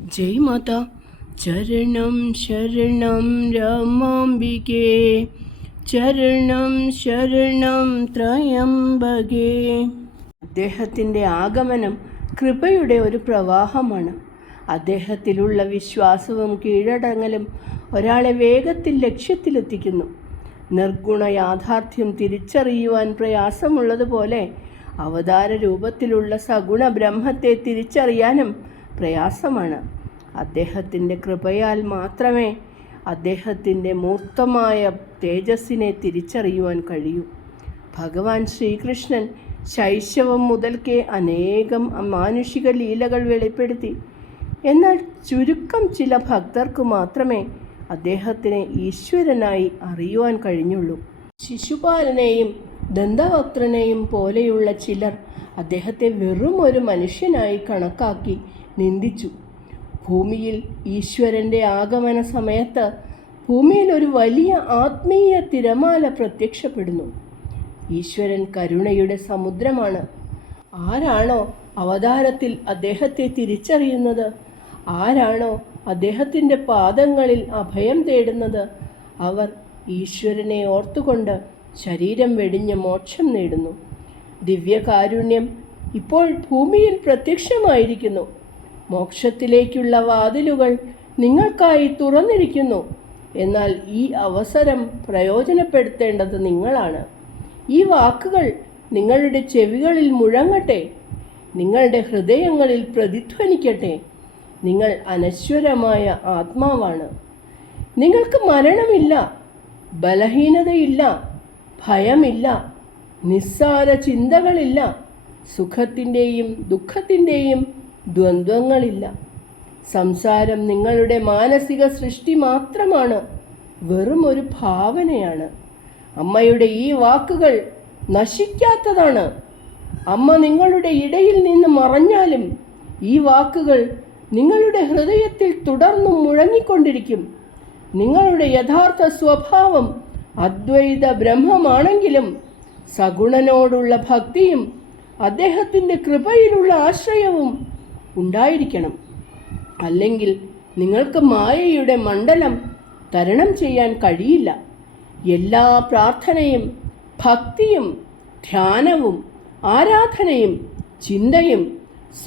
ജയ് മാതാ. ചരണം ശരണം രാമാംബികേ. ചരണം ശരണം ത്രയംബകേ. അദ്ദേഹത്തിന്റെ ആഗമനം കൃപയുടെ ഒരു പ്രവാഹമാണ്. അദ്ദേഹത്തിലുള്ള വിശ്വാസവും കീഴടങ്ങലും ഒരാളെ വേഗത്തിൽ ലക്ഷ്യത്തിലെത്തിക്കുന്നു. നിർഗുണ യാഥാർത്ഥ്യം തിരിച്ചറിയുവാൻ പ്രയാസമുള്ളതുപോലെ അവതാര രൂപത്തിലുള്ള സഗുണ ബ്രഹ്മത്തെ തിരിച്ചറിയാനും പ്രയാസമാണ്. അദ്ദേഹത്തിന്റെ കൃപയാൽ മാത്രമേ അദ്ദേഹത്തിന്റെ മൂർത്തമായ തേജസ്സിനെ തിരിച്ചറിയുവാൻ കഴിയൂ. ഭഗവാൻ ശ്രീകൃഷ്ണൻ ശൈശവം മുതൽക്കേ അനേകം മാനുഷിക ലീലകൾ വെളിപ്പെടുത്തി. എന്നാൽ ചുരുക്കം ചില ഭക്തർക്ക് മാത്രമേ അദ്ദേഹത്തിനെ ഈശ്വരനായി അറിയുവാൻ കഴിഞ്ഞുള്ളൂ. ശിശുപാലനെയും ദന്തവക്ത്രനെയും പോലെയുള്ള ചിലർ അദ്ദേഹത്തെ വെറും ഒരു മനുഷ്യനായി കണക്കാക്കി നിന്ദിച്ചു. ഭൂമിയിൽ ഈശ്വരന്റെ ആഗമന സമയത്ത് ഭൂമിയിൽ ഒരു വലിയ ആത്മീയ തിരമാല പ്രത്യക്ഷപ്പെടുന്നു. ഈശ്വരൻ കരുണയുടെ സമുദ്രമാണ്. ആരാണോ അവതാരത്തിൽ അദ്ദേഹത്തെ തിരിച്ചറിയുന്നത്? ആരാണോ അദ്ദേഹത്തിന്റെ പാദങ്ങളിൽ അഭയം തേടുന്നത്? അവർ ഈശ്വരനെ ഓർത്തുകൊണ്ട് ശരീരം വെടിഞ്ഞ് മോക്ഷം നേടുന്നു. ദിവ്യകാരുണ്യം ഇപ്പോൾ ഭൂമിയിൽ പ്രത്യക്ഷമായിരിക്കുന്നു. മോക്ഷത്തിലേക്കുള്ള വാതിലുകൾ നിങ്ങൾക്കായി തുറന്നിരിക്കുന്നു. എന്നാൽ ഈ അവസരം പ്രയോജനപ്പെടുത്തേണ്ടത് നിങ്ങളാണ്. ഈ വാക്കുകൾ നിങ്ങളുടെ ചെവികളിൽ മുഴങ്ങട്ടെ. നിങ്ങളുടെ ഹൃദയങ്ങളിൽ പ്രതിധ്വനിക്കട്ടെ. നിങ്ങൾ അനശ്വരമായ ആത്മാവാണ്. നിങ്ങൾക്ക് മരണമില്ല ബലഹീനതയില്ല ഭയമില്ല നിസ്സാര ചിന്തകളില്ല സുഖത്തിന്റെയും ദുഃഖത്തിന്റെയും ദ്വന്ദ്വങ്ങളില്ല. സംസാരം നിങ്ങളുടെ മാനസിക സൃഷ്ടി മാത്രമാണ് വെറും ഒരു ഭാവനയാണ്. അമ്മയുടെ ഈ വാക്കുകൾ നശിക്കാത്തതാണ്. അമ്മ നിങ്ങളുടെ ഇടയിൽ നിന്ന് മറഞ്ഞാലും ഈ വാക്കുകൾ നിങ്ങളുടെ ഹൃദയത്തിൽ തുടർന്നും മുഴങ്ങിക്കൊണ്ടിരിക്കും. നിങ്ങളുടെ യഥാർത്ഥ സ്വഭാവം അദ്വൈത ബ്രഹ്മമാണെങ്കിലും സഗുണനോടുള്ള ഭക്തിയും അദ്ദേഹത്തിന്റെ കൃപയിലുള്ള ആശ്രയവും ഉണ്ടായിരിക്കണം. അല്ലെങ്കിൽ നിങ്ങൾക്ക് മായയുടെ മണ്ഡലം തരണം ചെയ്യാൻ കഴിയില്ല. എല്ലാ പ്രാർത്ഥനയും ഭക്തിയും ധ്യാനവും ആരാധനയും ചിന്തയും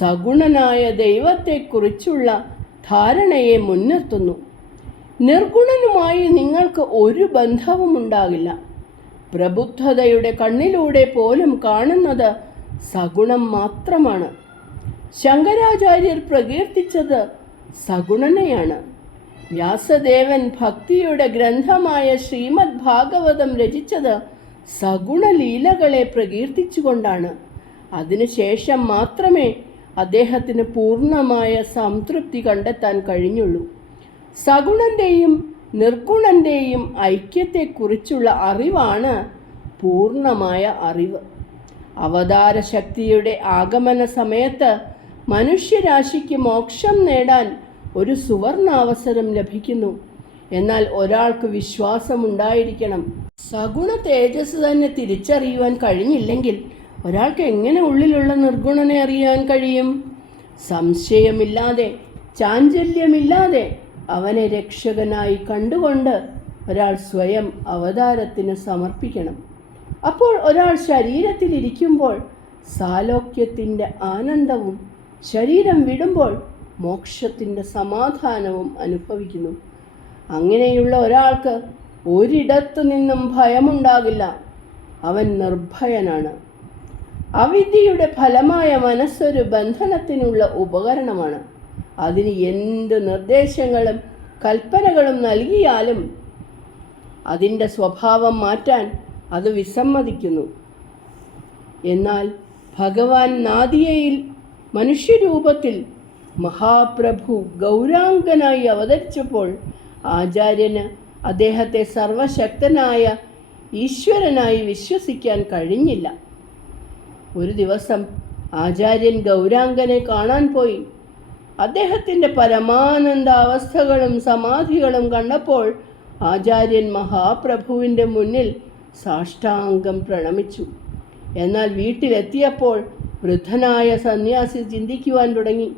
സഗുണനായ ദൈവത്തെക്കുറിച്ചുള്ള ധാരണയെ മുൻനിർത്തുന്നു. നിർഗുണനുമായി നിങ്ങൾക്ക് ഒരു ബന്ധവും ഉണ്ടാകില്ല. പ്രബുദ്ധതയുടെ കണ്ണിലൂടെ പോലും കാണുന്നത് സഗുണം മാത്രമാണ്. ശങ്കരാചാര്യർ പ്രകീർത്തിച്ചത് സഗുണനെയാണ്. വ്യാസദേവൻ ഭക്തിയുടെ ഗ്രന്ഥമായ ശ്രീമദ് ഭാഗവതം രചിച്ചത് സഗുണലീലകളെ പ്രകീർത്തിച്ചുകൊണ്ടാണ്. അതിനുശേഷം മാത്രമേ അദ്ദേഹത്തിന് പൂർണമായ സംതൃപ്തി കണ്ടെത്താൻ കഴിഞ്ഞുള്ളൂ. സഗുണന്റെയും നിർഗുണന്റെയും ഐക്യത്തെക്കുറിച്ചുള്ള അറിവാണ് പൂർണമായ അറിവ്. അവതാര ശക്തിയുടെ ആഗമന സമയത്ത് മനുഷ്യരാശിക്ക് മോക്ഷം നേടാൻ ഒരു സുവർണാവസരം ലഭിക്കുന്നു. എന്നാൽ ഒരാൾക്ക് വിശ്വാസമുണ്ടായിരിക്കണം. സഗുണ തേജസ് തന്നെ തിരിച്ചറിയുവാൻ കഴിഞ്ഞില്ലെങ്കിൽ ഒരാൾക്ക് എങ്ങനെ ഉള്ളിലുള്ള നിർഗുണനെ അറിയാൻ കഴിയും? സംശയമില്ലാതെ ചാഞ്ചല്യമില്ലാതെ അവനെ രക്ഷകനായി കണ്ടുകൊണ്ട് ഒരാൾ സ്വയം അവതാരത്തിന് സമർപ്പിക്കണം. അപ്പോൾ ഒരാൾ ശരീരത്തിലിരിക്കുമ്പോൾ സാലോക്യത്തിന്റെ ആനന്ദവും ശരീരം വിടുമ്പോൾ മോക്ഷത്തിന്റെ സമാധാനവും അനുഭവിക്കുന്നു. അങ്ങനെയുള്ള ഒരാൾക്ക് ഒരിടത്തു നിന്നും ഭയമുണ്ടാകില്ല. അവൻ നിർഭയനാണ്. അവിദ്യയുടെ ഫലമായ മനസ്സൊരു ബന്ധനത്തിനുള്ള ഉപകരണമാണ്. അതിന് എന്ത് നിർദ്ദേശങ്ങളും കൽപ്പനകളും നൽകിയാലും അതിന്റെ സ്വഭാവം മാറ്റാൻ അത് വിസമ്മതിക്കുന്നു. എന്നാൽ ഭഗവാൻ നാദിയയിൽ മനുഷ്യരൂപത്തിൽ മഹാപ്രഭു ഗൗരാംഗനായി അവതരിച്ചപ്പോൾ ആചാര്യന് അദ്ദേഹത്തെ സർവശക്തനായ ഈശ്വരനായി വിശ്വസിക്കാൻ കഴിഞ്ഞില്ല. ഒരു ദിവസം ആചാര്യൻ ഗൗരാംഗനെ കാണാൻ പോയി. അദ്ദേഹത്തിന്റെ പരമാനന്ദ അവസ്ഥകളും സമാധികളും കണ്ടപ്പോൾ ആചാര്യൻ മഹാപ്രഭുവിന്റെ മുന്നിൽ സാഷ്ടാംഗം പ്രണമിച്ചു. എന്നാൽ വീട്ടിലെത്തിയപ്പോൾ വൃദ്ധനായ സന്യാസി ചിന്തിക്കുവാൻ തുടങ്ങി.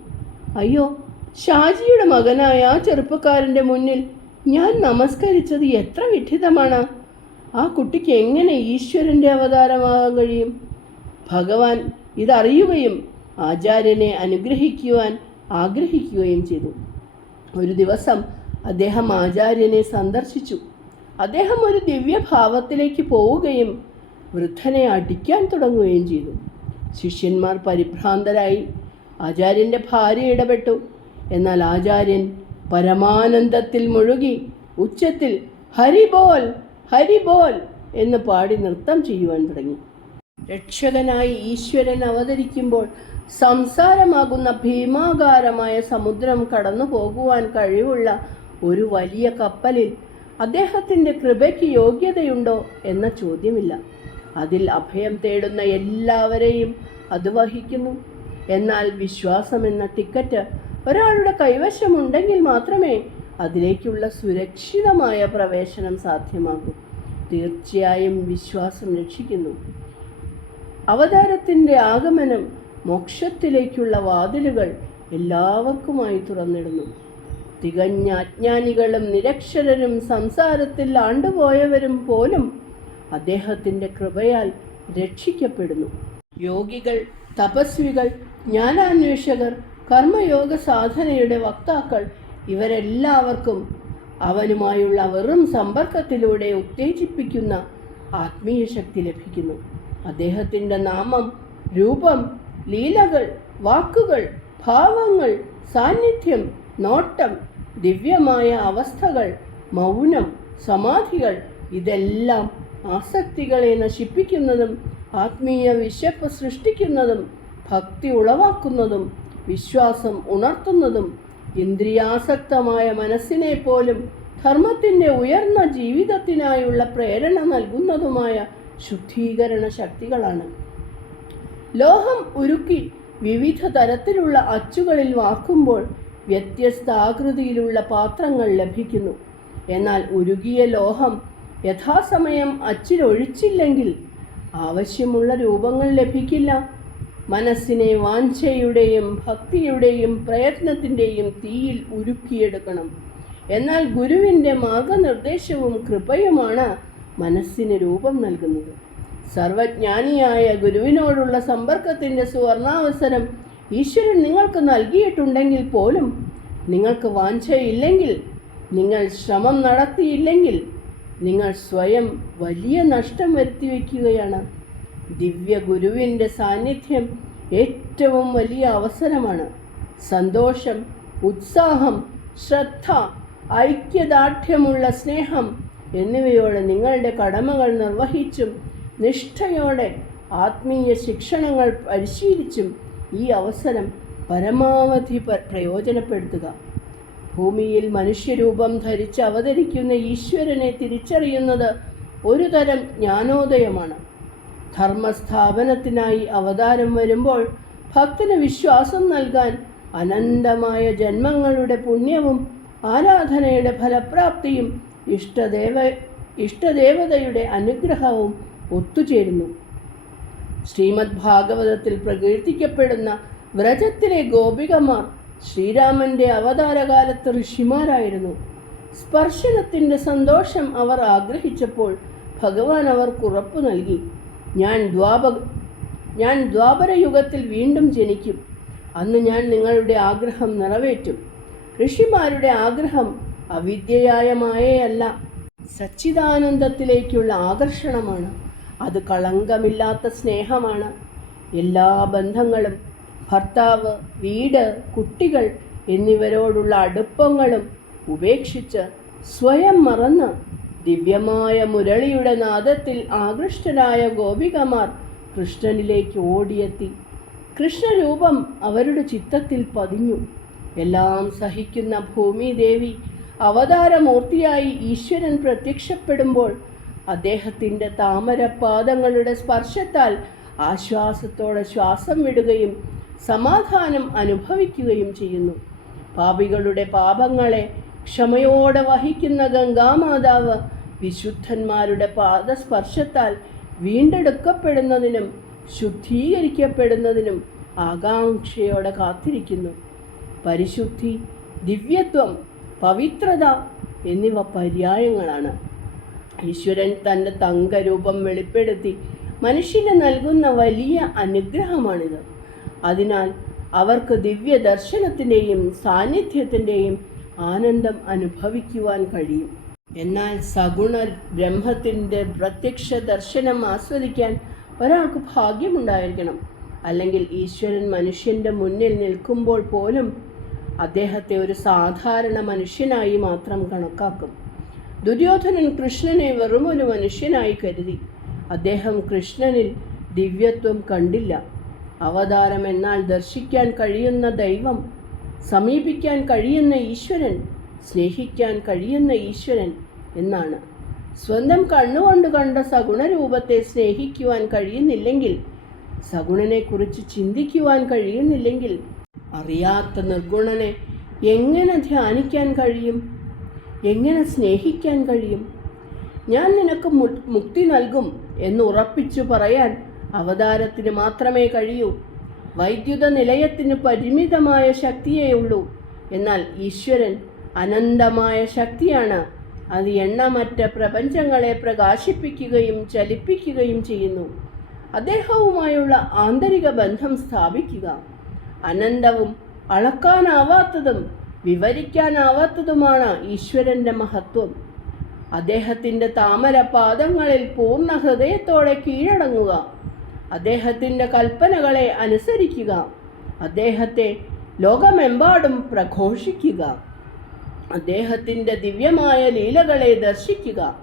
അയ്യോ ഷാജിയുടെ മകനായ ആ ചെറുപ്പക്കാരന്റെ മുന്നിൽ ഞാൻ നമസ്കരിച്ചത് എത്ര വിഡിതമാണ്. ആ കുട്ടിക്ക് എങ്ങനെ ഈശ്വരന്റെ അവതാരമാകാൻ കഴിയും? ഭഗവാൻ ഇതറിയുകയും ആചാര്യനെ അനുഗ്രഹിക്കുവാൻ ആഗ്രഹിക്കുകയും ചെയ്തു. ഒരു ദിവസം അദ്ദേഹം ആചാര്യനെ സന്ദർശിച്ചു. അദ്ദേഹം ഒരു ദിവ്യഭാവത്തിലേക്ക് പോവുകയും വൃദ്ധനെ അടിക്കാൻ തുടങ്ങുകയും ചെയ്തു. ശിഷ്യന്മാർ പരിഭ്രാന്തരായി. ആചാര്യന്റെ ഭാര്യ ഇടപെട്ടു. എന്നാൽ ആചാര്യൻ പരമാനന്ദത്തിൽ മുഴുകി ഉച്ചത്തിൽ ഹരിബോൽ ഹരിബോൽ എന്ന് പാടി നൃത്തം ചെയ്യുവാൻ തുടങ്ങി. രക്ഷകനായി ഈശ്വരൻ അവതരിക്കുമ്പോൾ സംസാരമാകുന്ന ഭീമാകാരമായ സമുദ്രം കടന്നു പോകുവാൻ കഴിവുള്ള ഒരു വലിയ കപ്പലിൽ അദ്ദേഹത്തിന്റെ കൃപയ്ക്ക് യോഗ്യതയുണ്ടോ എന്ന ചോദ്യമില്ല. അതിൽ അഭയം തേടുന്ന എല്ലാവരെയും അത് വഹിക്കുന്നു. എന്നാൽ വിശ്വാസം എന്ന ടിക്കറ്റ് ഒരാളുടെ കൈവശമുണ്ടെങ്കിൽ മാത്രമേ അതിലേക്കുള്ള സുരക്ഷിതമായ പ്രവേശനം സാധ്യമാകൂ. തീർച്ചയായും വിശ്വാസം രക്ഷിക്കുന്നു. അവതാരത്തിന്റെ ആഗമനം മോക്ഷത്തിലേക്കുള്ള വാതിലുകൾ എല്ലാവർക്കുമായി തുറന്നിടുന്നു. തികഞ്ഞ അജ്ഞാനികളും നിരക്ഷരരും സംസാരത്തിൽ ആണ്ടുപോയവരും പോലും അദ്ദേഹത്തിന്റെ കൃപയാൽ രക്ഷിക്കപ്പെടുന്നു. യോഗികൾ തപസ്വികൾ ജ്ഞാനാന്വേഷകർ കർമ്മയോഗ സാധനയുടെ വക്താക്കൾ ഇവരെല്ലാവർക്കും അവനുമായുള്ള വെറും സമ്പർക്കത്തിലൂടെ ഉത്തേജിപ്പിക്കുന്ന ആത്മീയ ശക്തി ലഭിക്കുന്നു. അദ്ദേഹത്തിന്റെ നാമം രൂപം ലീലകൾ വാക്കുകൾ ഭാവങ്ങൾ സാന്നിധ്യം നോട്ടം ദിവ്യമായ അവസ്ഥകൾ മൗനം സമാധികൾ ഇതെല്ലാം ആസക്തികളെ നശിപ്പിക്കുന്നതും ആത്മീയ വിശപ്പ് സൃഷ്ടിക്കുന്നതും ഭക്തി ഉളവാക്കുന്നതും വിശ്വാസം ഉണർത്തുന്നതും ഇന്ദ്രിയാസക്തമായ മനസ്സിനെ പോലും ധർമ്മത്തിന്റെ ഉയർന്ന ജീവിതത്തിനായുള്ള പ്രേരണ നൽകുന്നതുമായ ശുദ്ധീകരണ ശക്തികളാണ്. ലോഹം ഉരുക്കി വിവിധ തരത്തിലുള്ള അച്ചുകളിൽ വാർക്കുമ്പോൾ വ്യത്യസ്ത ആകൃതിയിലുള്ള പാത്രങ്ങൾ ലഭിക്കുന്നു. എന്നാൽ ഉരുകിയ ലോഹം യഥാസമയം അച്ചിലൊഴിച്ചില്ലെങ്കിൽ ആവശ്യമുള്ള രൂപങ്ങൾ ലഭിക്കില്ല. മനസ്സിനെ വാഞ്ചയുടെയും ഭക്തിയുടെയും പ്രയത്നത്തിന്റെയും തീയിൽ ഉരുക്കിയെടുക്കണം. എന്നാൽ ഗുരുവിന്റെ മാർഗനിർദ്ദേശവും കൃപയുമാണ് മനസ്സിന് രൂപം നൽകുന്നത്. സർവജ്ഞാനിയായ ഗുരുവിനോടുള്ള സമ്പർക്കത്തിന്റെ സുവർണാവസരം ഈശ്വരൻ നിങ്ങൾക്ക് നൽകിയിട്ടുണ്ടെങ്കിൽ പോലും നിങ്ങൾക്ക് വാഞ്ചയില്ലെങ്കിൽ നിങ്ങൾ ശ്രമം നടത്തിയില്ലെങ്കിൽ നിങ്ങൾ സ്വയം വലിയ നഷ്ടം വരുത്തി വയ്ക്കുകയാണ്. ദിവ്യ ഗുരുവിന്റെ സാന്നിധ്യം ഏറ്റവും വലിയ അവസരമാണ്. സന്തോഷം ഉത്സാഹം ശ്രദ്ധ ഐക്യദാർഢ്യമുള്ള സ്നേഹം എന്നിവയോടെ നിങ്ങളുടെ കടമകൾ നിർവഹിച്ചും നിഷ്ഠയോടെ ആത്മീയ ശിക്ഷണങ്ങൾ പരിശീലിച്ചും ഈ അവസരം പരമാവധി പ്രയോജനപ്പെടുത്തുക. ഭൂമിയിൽ മനുഷ്യരൂപം ധരിച്ച് അവതരിക്കുന്ന ഈശ്വരനെ തിരിച്ചറിയുന്നത് ഒരു തരം ജ്ഞാനോദയമാണ്. ധർമ്മസ്ഥാപനത്തിനായി അവതാരം വരുമ്പോൾ ഭക്തന് വിശ്വാസം നൽകാൻ അനന്തമായ ജന്മങ്ങളുടെ പുണ്യവും ആരാധനയുടെ ഫലപ്രാപ്തിയും ഇഷ്ടദേവ ഇഷ്ടദേവതയുടെ അനുഗ്രഹവും ഒത്തുചേരുന്നു. ശ്രീമദ് ഭാഗവതത്തിൽ പ്രകീർത്തിക്കപ്പെടുന്ന വ്രജത്തിലെ ഗോപികമാർ ശ്രീരാമന്റെ അവതാരകാലത്ത് ഋഷിമാരായിരുന്നു. സ്പർശനത്തിന്റെ സന്തോഷം അവർ ആഗ്രഹിച്ചപ്പോൾ ഭഗവാൻ അവർക്ക് ഉറപ്പു നൽകി. ഞാൻ ദ്വാപ ഞാൻ ദ്വാപരയുഗത്തിൽ വീണ്ടും ജനിക്കും. അന്ന് ഞാൻ നിങ്ങളുടെ ആഗ്രഹം നിറവേറ്റും. ഋഷിമാരുടെ ആഗ്രഹം അവിദ്യയായ മായയല്ല സച്ചിദാനന്ദത്തിലേക്കുള്ള ആകർഷണമാണ്. അത് കളങ്കമില്ലാത്ത സ്നേഹമാണ്. എല്ലാ ബന്ധങ്ങളും ഭർത്താവ് വീട് കുട്ടികൾ എന്നിവരോടുള്ള അടുപ്പങ്ങളും ഉപേക്ഷിച്ച് സ്വയം മറന്ന് ദിവ്യമായ മുരളിയുടെ നാദത്തിൽ ആകൃഷ്ടരായ ഗോപികമാർ കൃഷ്ണനിലേക്ക് ഓടിയെത്തി. കൃഷ്ണരൂപം അവരുടെ ചിത്തത്തിൽ പതിഞ്ഞു. എല്ലാം സഹിക്കുന്ന ഭൂമിദേവി അവതാരമൂർത്തിയായി ഈശ്വരൻ പ്രത്യക്ഷപ്പെടുമ്പോൾ അദ്ദേഹത്തിന്റെ താമരപാദങ്ങളുടെ സ്പർശത്താൽ ആശ്വാസത്തോടെ ശ്വാസം വിടുകയും സമാധാനം അനുഭവിക്കുകയും ചെയ്യുന്നു. പാപികളുടെ പാപങ്ങളെ ക്ഷമയോടെ വഹിക്കുന്ന ഗംഗാമാതാവ് വിശുദ്ധന്മാരുടെ പാദസ്പർശത്താൽ വീണ്ടെടുക്കപ്പെടുന്നതിനും ശുദ്ധീകരിക്കപ്പെടുന്നതിനും ആകാംക്ഷയോടെ കാത്തിരിക്കുന്നു. പരിശുദ്ധി ദിവ്യത്വം പവിത്രത എന്നിവ പര്യായങ്ങളാണ്. ഈശ്വരൻ തന്റെ തങ്കരൂപം വെളിപ്പെടുത്തി മനുഷ്യന് നൽകുന്ന വലിയ അനുഗ്രഹമാണിത്. അതിനാൽ അവർക്ക് ദിവ്യ ദർശനത്തിന്റെയും സാന്നിധ്യത്തിന്റെയും ആനന്ദം അനുഭവിക്കുവാൻ കഴിയും. എന്നാൽ സഗുണ ബ്രഹ്മത്തിന്റെ പ്രത്യക്ഷ ദർശനം ആസ്വദിക്കാൻ ഒരാൾക്ക് ഭാഗ്യമുണ്ടായിരിക്കണം. അല്ലെങ്കിൽ ഈശ്വരൻ മനുഷ്യന്റെ മുന്നിൽ നിൽക്കുമ്പോൾ പോലും അദ്ദേഹത്തെ ഒരു സാധാരണ മനുഷ്യനായി മാത്രം കണക്കാക്കും. ദുര്യോധനൻ കൃഷ്ണനെ വെറുമൊരു മനുഷ്യനായി കരുതി. അദ്ദേഹം കൃഷ്ണനിൽ ദിവ്യത്വം കണ്ടില്ല. അവതാരം എന്നാൽ ദർശിക്കാൻ കഴിയുന്ന ദൈവം സമീപിക്കാൻ കഴിയുന്ന ഈശ്വരൻ സ്നേഹിക്കാൻ കഴിയുന്ന ഈശ്വരൻ എന്നാണ്. സ്വന്തം കണ്ണുകൊണ്ട് കണ്ട സഗുണരൂപത്തെ സ്നേഹിക്കുവാൻ കഴിയുന്നില്ലെങ്കിൽ സഗുണനെക്കുറിച്ച് ചിന്തിക്കുവാൻ കഴിയുന്നില്ലെങ്കിൽ അറിയാത്ത നിർഗുണനെ എങ്ങനെ ധ്യാനിക്കാൻ കഴിയും? എങ്ങനെ സ്നേഹിക്കാൻ കഴിയും? ഞാൻ നിനക്ക് മുക്തി നൽകും എന്ന് ഉറപ്പിച്ചു പറയാൻ അവതാരത്തിന് മാത്രമേ കഴിയൂ. വൈദ്യുത നിലയത്തിന് പരിമിതമായ ശക്തിയേ ഉള്ളൂ. എന്നാൽ ഈശ്വരൻ അനന്തമായ ശക്തിയാണ്. അത് എണ്ണമറ്റ പ്രപഞ്ചങ്ങളെ പ്രകാശിപ്പിക്കുകയും ചലിപ്പിക്കുകയും ചെയ്യുന്നു. അദ്ദേഹവുമായുള്ള ആന്തരിക ബന്ധം സ്ഥാപിക്കുക. അനന്തവും അളക്കാനാവാത്തതും വിവരിക്കാനാവാത്തതുമാണ് ഈശ്വരന്റെ മഹത്വം. അദ്ദേഹത്തിന്റെ താമര പാദങ്ങളിൽ പൂർണ ഹൃദയത്തോടെ കീഴടങ്ങുക. അദ്ദേഹത്തിന്റെ കൽപ്പനകളെ അനുസരിക്കുക. അദ്ദേഹത്തെ ലോകമെമ്പാടും പ്രഘോഷിക്കുക. അദ്ദേഹത്തിന്റെ ദിവ്യമായ ലീലകളെ ദർശിക്കുക.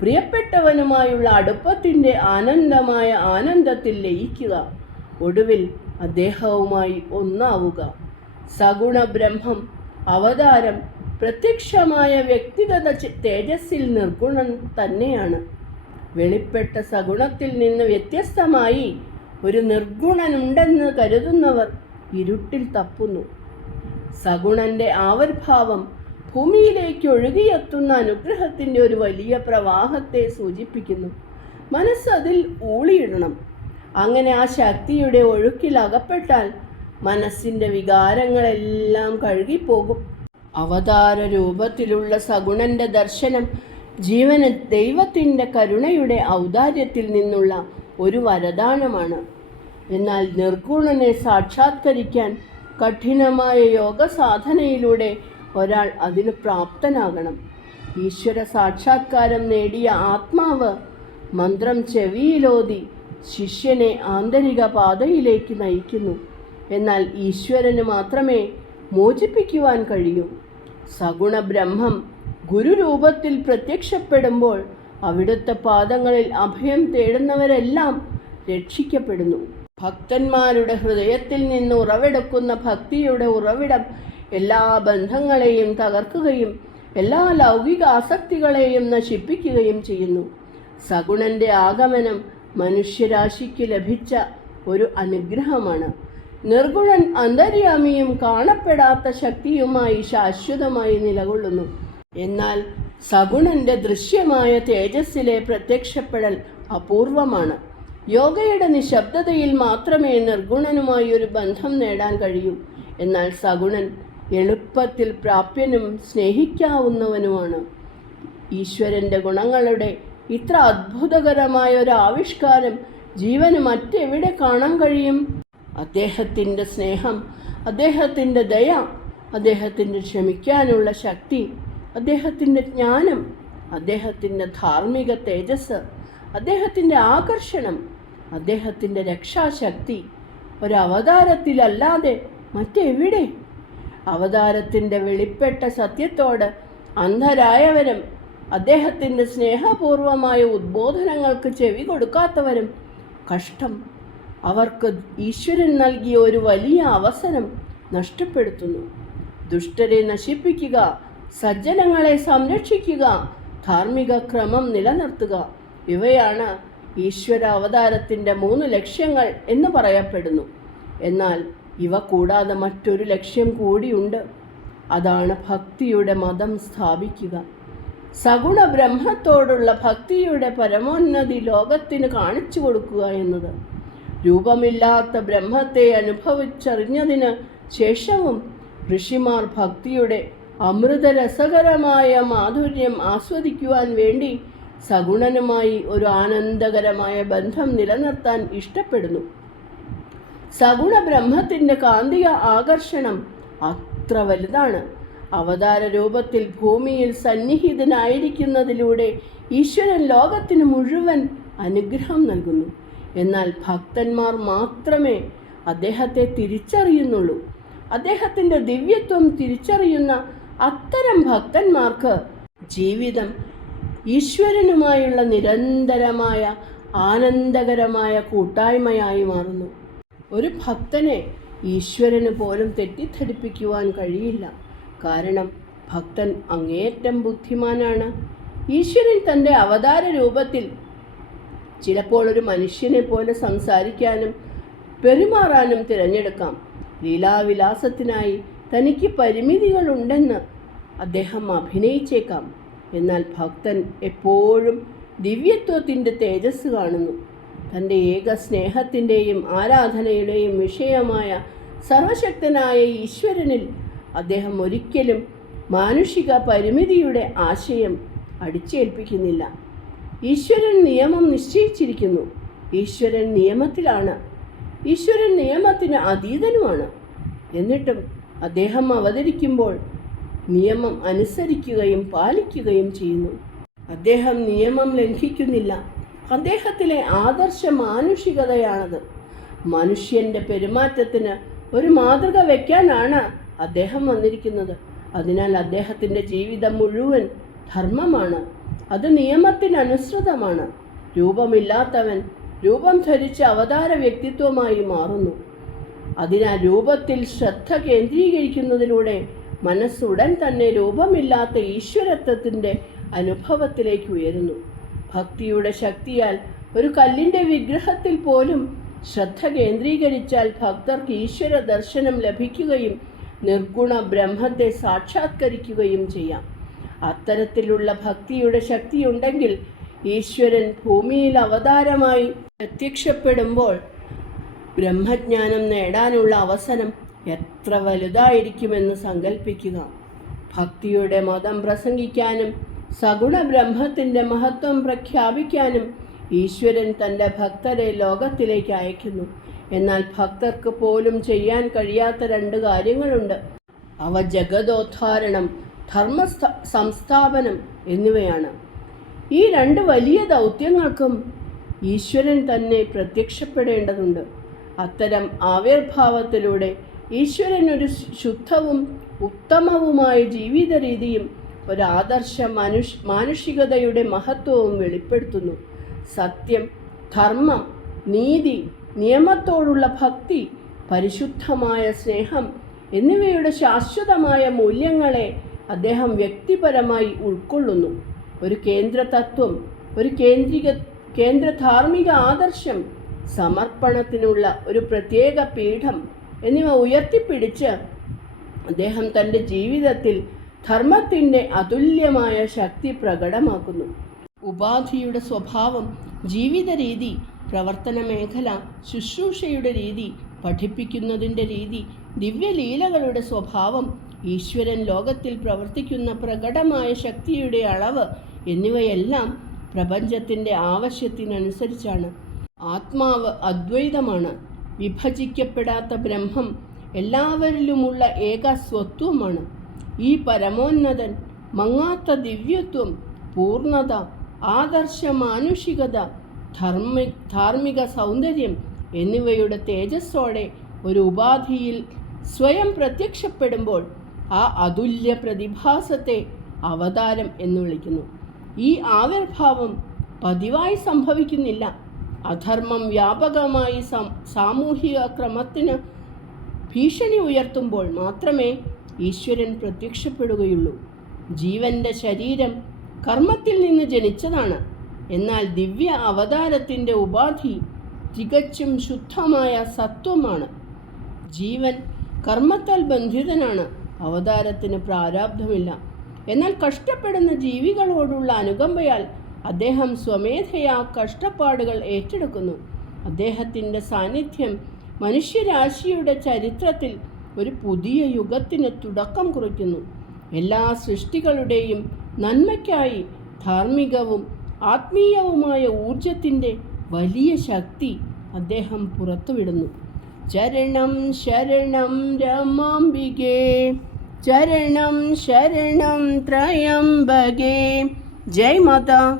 പ്രിയപ്പെട്ടവനുമായുള്ള അടുപ്പത്തിന്റെ ആനന്ദമായ ആനന്ദത്തിൽ ലയിക്കുക. ഒടുവിൽ അദ്ദേഹവുമായി ഒന്നാവുക. സഗുണ ബ്രഹ്മം അവതാരം പ്രത്യക്ഷമായ വ്യക്തിഗത തേജസ്സിൽ നിർഗുണൻ തന്നെയാണ്. വെളിപ്പെട്ട സഗുണത്തിൽ നിന്ന് വ്യത്യസ്തമായി ഒരു നിർഗുണനുണ്ടെന്ന് കരുതുന്നവർ ഇരുട്ടിൽ തപ്പുന്നു. സഗുണന്റെ ആവിർഭാവം ഭൂമിയിലേക്ക് ഒഴുകിയെത്തുന്ന അനുഗ്രഹത്തിന്റെ ഒരു വലിയ പ്രവാഹത്തെ സൂചിപ്പിക്കുന്നു. മനസ്സ് അതിൽ ഊളിയിടണം. അങ്ങനെ ആ ശക്തിയുടെ ഒഴുക്കിൽ അകപ്പെട്ടാൽ മനസ്സിന്റെ വികാരങ്ങളെല്ലാം കഴുകിപ്പോകും. അവതാര രൂപത്തിലുള്ള സഗുണന്റെ ദർശനം ജീവന് ദൈവത്തിന്റെ കരുണയുടെ ഔദാര്യത്തിൽ നിന്നുള്ള ഒരു വരദാനമാണ്. എന്നാൽ നിർഗുണനെ സാക്ഷാത്കരിക്കാൻ കഠിനമായ യോഗ സാധനയിലൂടെ ഒരാൾ അതിന് പ്രാപ്തനാകണം. ഈശ്വര സാക്ഷാത്കാരം നേടിയ ആത്മാവ് മന്ത്രം ചെവിയിലോതി ശിഷ്യനെ ആന്തരിക പാതയിലേക്ക് നയിക്കുന്നു. എന്നാൽ ഈശ്വരന് മാത്രമേ മോചിപ്പിക്കുവാൻ കഴിയൂ. സഗുണ ബ്രഹ്മം ഗുരുരൂപത്തിൽ പ്രത്യക്ഷപ്പെടുമ്പോൾ അവിടുത്തെ പാദങ്ങളിൽ അഭയം തേടുന്നവരെല്ലാം രക്ഷിക്കപ്പെടുന്നു. ഭക്തന്മാരുടെ ഹൃദയത്തിൽ നിന്ന് ഉറവെടുക്കുന്ന ഭക്തിയുടെ ഉറവിടം എല്ലാ ബന്ധങ്ങളെയും തകർക്കുകയും എല്ലാ ലൗകിക ആസക്തികളെയും നശിപ്പിക്കുകയും ചെയ്യുന്നു. സഗുണന്റെ ആഗമനം മനുഷ്യരാശിക്ക് ലഭിച്ച ഒരു അനുഗ്രഹമാണ്. നിർഗുണൻ അന്തര്യാമിയും കാണപ്പെടാത്ത ശക്തിയുമായി ശാശ്വതമായി നിലകൊള്ളുന്നു. എന്നാൽ സഗുണന്റെ ദൃശ്യമായ തേജസ്സിലെ പ്രത്യക്ഷപ്പെടൽ അപൂർവമാണ്. യോഗയുടെ നിശബ്ദതയിൽ മാത്രമേ നിർഗുണനുമായി ഒരു ബന്ധം നേടാൻ കഴിയൂ. എന്നാൽ സഗുണൻ എളുപ്പത്തിൽ പ്രാപ്യനും സ്നേഹിക്കാവുന്നവനുമാണ്. ഈശ്വരന്റെ ഗുണങ്ങളുടെ ഇത്ര അത്ഭുതകരമായ ഒരു ആവിഷ്കാരം ജീവന് മറ്റെവിടെ കാണാൻ കഴിയും? അദ്ദേഹത്തിന്റെ സ്നേഹം അദ്ദേഹത്തിന്റെ ദയ അദ്ദേഹത്തിന്റെ ക്ഷമിക്കാനുള്ള ശക്തി അദ്ദേഹത്തിന്റെ ജ്ഞാനം അദ്ദേഹത്തിന്റെ ധാർമ്മിക തേജസ് അദ്ദേഹത്തിന്റെ ആകർഷണം അദ്ദേഹത്തിന്റെ രക്ഷാശക്തി ഒരവതാരത്തിലല്ലാതെ മറ്റെവിടെ? അവതാരത്തിന്റെ വെളിപ്പെട്ട സത്യത്തോട് അന്ധരായവരും അദ്ദേഹത്തിന്റെ സ്നേഹപൂർവമായ ഉദ്ബോധനങ്ങൾക്ക് ചെവി കൊടുക്കാത്തവരും കഷ്ടം. അവർക്ക് ഈശ്വരൻ നൽകിയ ഒരു വലിയ അവസരം നഷ്ടപ്പെടുത്തുന്നു. ദുഷ്ടരെ നശിപ്പിക്കുക സജ്ജനങ്ങളെ സംരക്ഷിക്കുക. ധാർമ്മിക ക്രമം നിലനിർത്തുക. ഇവയാണ് ഈശ്വര അവതാരത്തിന്റെ മൂന്ന് ലക്ഷ്യങ്ങൾ എന്ന് പറയപ്പെടുന്നു. എന്നാൽ ഇവ കൂടാതെ മറ്റൊരു ലക്ഷ്യം കൂടിയുണ്ട്. അതാണ് ഭക്തിയുടെ മതം സ്ഥാപിക്കുക. സഗുണ ബ്രഹ്മത്തോടുള്ള ഭക്തിയുടെ പരമോന്നതി ലോകത്തിന് കാണിച്ചു കൊടുക്കുക എന്നത്. രൂപമില്ലാത്ത ബ്രഹ്മത്തെ അനുഭവിച്ചറിഞ്ഞതിന് ശേഷവും ഋഷിമാർ ഭക്തിയുടെ അമൃതരസകരമായ മാധുര്യം ആസ്വദിക്കുവാൻ വേണ്ടി സഗുണനുമായി ഒരു ആനന്ദകരമായ ബന്ധം നിലനിർത്താൻ ഇഷ്ടപ്പെടുന്നു. സഗുണ ബ്രഹ്മത്തിന്റെ കാന്തിക ആകർഷണം അത്ര വലുതാണ്. അവതാര രൂപത്തിൽ ഭൂമിയിൽ സന്നിഹിതനായിരിക്കുന്നതിലൂടെ ഈശ്വരൻ ലോകത്തിന് മുഴുവൻ അനുഗ്രഹം നൽകുന്നു. എന്നാൽ ഭക്തന്മാർ മാത്രമേ അദ്ദേഹത്തെ തിരിച്ചറിയുന്നുള്ളൂ. അദ്ദേഹത്തിന്റെ ദിവ്യത്വം തിരിച്ചറിയുന്ന അത്തരം ഭക്തന്മാർക്ക് ജീവിതം ഈശ്വരനുമായുള്ള നിരന്തരമായ ആനന്ദകരമായ കൂട്ടായ്മയായി മാറുന്നു. ഒരു ഭക്തനെ ഈശ്വരന് പോലും തെറ്റിദ്ധരിപ്പിക്കുവാൻ കഴിയില്ല. കാരണം ഭക്തൻ അങ്ങേറ്റം ബുദ്ധിമാനാണ്. ഈശ്വരൻ തന്റെ അവതാര രൂപത്തിൽ ചിലപ്പോൾ ഒരു മനുഷ്യനെ പോലെ സംസാരിക്കാനും പെരുമാറാനും തിരഞ്ഞെടുക്കാം. ലീലാവിലാസത്തിനായി തനിക്ക് പരിമിതികളുണ്ടെന്ന് അദ്ദേഹം അഭിനയിച്ചേക്കാം. എന്നാൽ ഭക്തൻ എപ്പോഴും ദിവ്യത്വത്തിന്റെ തേജസ് കാണുന്നു. തന്റെ ഏക സ്നേഹത്തിന്റെയും ആരാധനയുടെയും വിഷയമായ സർവശക്തനായ ഈശ്വരനിൽ അദ്ദേഹം ഒരിക്കലും മാനുഷിക പരിമിതിയുടെ ആശയം അടിച്ചേൽപ്പിക്കുന്നില്ല. ഈശ്വരൻ നിയമം നിശ്ചയിച്ചിരിക്കുന്നു. ഈശ്വരൻ നിയമത്തിലാണ്. ഈശ്വരൻ നിയമത്തിന് അതീതനുമാണ്. എന്നിട്ടും അദ്ദേഹം അവതരിക്കുമ്പോൾ നിയമം അനുസരിക്കുകയും പാലിക്കുകയും ചെയ്യുന്നു. അദ്ദേഹം നിയമം ലംഘിക്കുന്നില്ല. അദ്ദേഹത്തിലെ ആദർശ മാനുഷികതയാണത്. മനുഷ്യന്റെ പെരുമാറ്റത്തിന് ഒരു മാതൃക വയ്ക്കാനാണ് അദ്ദേഹം വന്നിരിക്കുന്നത്. അതിനാൽ അദ്ദേഹത്തിന്റെ ജീവിതം മുഴുവൻ ധർമ്മമാണ്. അത് നിയമത്തിനനുസൃതമാണ്. രൂപമില്ലാത്തവൻ രൂപം ധരിച്ച് അവതാര വ്യക്തിത്വമായി മാറുന്നു. അതിനാൽ രൂപത്തിൽ ശ്രദ്ധ കേന്ദ്രീകരിക്കുന്നതിലൂടെ മനസ്സുടൻ തന്നെ രൂപമില്ലാത്ത ഈശ്വരത്വത്തിന്റെ അനുഭവത്തിലേക്ക് ഉയരുന്നു. ഭക്തിയുടെ ശക്തിയാൽ ഒരു കല്ലിന്റെ വിഗ്രഹത്തിൽ പോലും ശ്രദ്ധ കേന്ദ്രീകരിച്ചാൽ ഭക്തർക്ക് ഈശ്വര ദർശനം ലഭിക്കുകയും നിർഗുണ ബ്രഹ്മത്തെ സാക്ഷാത്കരിക്കുകയും ചെയ്യാം. അത്തരത്തിലുള്ള ഭക്തിയുടെ ശക്തിയുണ്ടെങ്കിൽ ഈശ്വരൻ ഭൂമിയിൽ അവതാരമായി പ്രത്യക്ഷപ്പെടുമ്പോൾ ബ്രഹ്മജ്ഞാനം നേടാനുള്ള അവസരം എത്ര വലുതായിരിക്കുമെന്ന് സങ്കല്പിക്കുക ഭക്തിയുടെ മതം പ്രസംഗിക്കാനും സഗുണ ബ്രഹ്മത്തിന്റെ മഹത്വം പ്രഖ്യാപിക്കാനും ഈശ്വരൻ തന്റെ ഭക്തരെ ലോകത്തിലേക്ക് അയക്കുന്നു. എന്നാൽ ഭക്തർക്ക് പോലും ചെയ്യാൻ കഴിയാത്ത രണ്ട് കാര്യങ്ങളുണ്ട്. അവ ജഗതോദ്ധാരണം ധർമ്മ സംസ്ഥാപനം എന്നിവയാണ്. ഈ രണ്ട് വലിയ ദൗത്യങ്ങൾക്കും ഈശ്വരൻ തന്നെ പ്രത്യക്ഷപ്പെടേണ്ടതുണ്ട്. അത്തരം ആവിർഭാവത്തിലൂടെ ഈശ്വരൻ ഒരു ശുദ്ധവും ഉത്തമവുമായ ജീവിത രീതിയും ഒരു ആദർശ മനുഷ് മാനുഷികതയുടെ മഹത്വവും വെളിപ്പെടുത്തുന്നു. സത്യം ധർമ്മം നീതി നിയമത്തോടുള്ള ഭക്തി പരിശുദ്ധമായ സ്നേഹം എന്നിവയുടെ ശാശ്വതമായ മൂല്യങ്ങളെ അദ്ദേഹം വ്യക്തിപരമായി ഉൾക്കൊള്ളുന്നു. ഒരു കേന്ദ്ര തത്വം ഒരു കേന്ദ്രിക കേന്ദ്ര ധാർമ്മിക ആദർശം സമർപ്പണത്തിനുള്ള ഒരു പ്രത്യേക പീഠം എന്നിവ ഉയർത്തിപ്പിടിച്ച് അദ്ദേഹം തന്റെ ജീവിതത്തിൽ ധർമ്മത്തിന്റെ അതുല്യമായ ശക്തി പ്രകടമാക്കുന്നു. ഉപാധിയുടെ സ്വഭാവം ജീവിത രീതി പ്രവർത്തന മേഖല ശുശ്രൂഷയുടെ രീതി പഠിപ്പിക്കുന്നതിന്റെ രീതി ദിവ്യലീലകളുടെ സ്വഭാവം ഈശ്വരൻ ലോകത്തിൽ പ്രവർത്തിക്കുന്ന പ്രകടമായ ശക്തിയുടെ അളവ് എന്നിവയെല്ലാം പ്രപഞ്ചത്തിന്റെ ആവശ്യത്തിനനുസരിച്ചാണ്. ആത്മാവ് അദ്വൈതമാണ്. വിഭജിക്കപ്പെടാത്ത ബ്രഹ്മം എല്ലാവരിലുമുള്ള ഏക സ്വത്വമാണ് ഈ പരമോന്നതൻ മങ്ങാത്ത ദിവ്യത്വം പൂർണത ആദർശ മാനുഷികത ധർമ്മി ധാർമ്മിക സൗന്ദര്യം എന്നിവയുടെ തേജസ്സോടെ ഒരു ഉപാധിയിൽ സ്വയം പ്രത്യക്ഷപ്പെടുമ്പോൾ ആ അതുല്യ പ്രതിഭാസത്തെ അവതാരം എന്ന് വിളിക്കുന്നു. ഈ ആവിർഭാവം പതിവായി സംഭവിക്കുന്നില്ല. അധർമ്മം വ്യാപകമായി സാമൂഹിക ക്രമത്തിന് ഭീഷണി ഉയർത്തുമ്പോൾ മാത്രമേ ഈശ്വരൻ പ്രത്യക്ഷപ്പെടുകയുള്ളൂ. ജീവന്റെ ശരീരം കർമ്മത്തിൽ നിന്ന് ജനിച്ചതാണ്. എന്നാൽ ദിവ്യ അവതാരത്തിന്റെ ഉപാധി തികച്ചും ശുദ്ധമായ സത്വമാണ്. ജീവൻ കർമ്മത്താൽ ബന്ധിതനാണ്. അവതാരത്തിന് പ്രാരാബ്ധമില്ല എന്നാൽ കഷ്ടപ്പെടുന്ന ജീവികളോടുള്ള അനുകമ്പയാൽ അദ്ദേഹം സ്വമേധയാ കഷ്ടപ്പാടുകൾ ഏറ്റെടുക്കുന്നു. അദ്ദേഹത്തിന്റെ സാന്നിധ്യം മനുഷ്യരാശിയുടെ ചരിത്രത്തിൽ ഒരു പുതിയ യുഗത്തിന് തുടക്കം കുറിക്കുന്നു. എല്ലാ സൃഷ്ടികളുടെയും നന്മയ്ക്കായി ധാർമ്മികവും ആത്മീയവുമായ ഊർജത്തിന്റെ വലിയ ശക്തി അദ്ദേഹം പുറത്തുവിടുന്നു. ചരണം ശരണം രമാംബികേ ചരണം ശരണം ത്രയംബകേ. ജയ് മാതാ.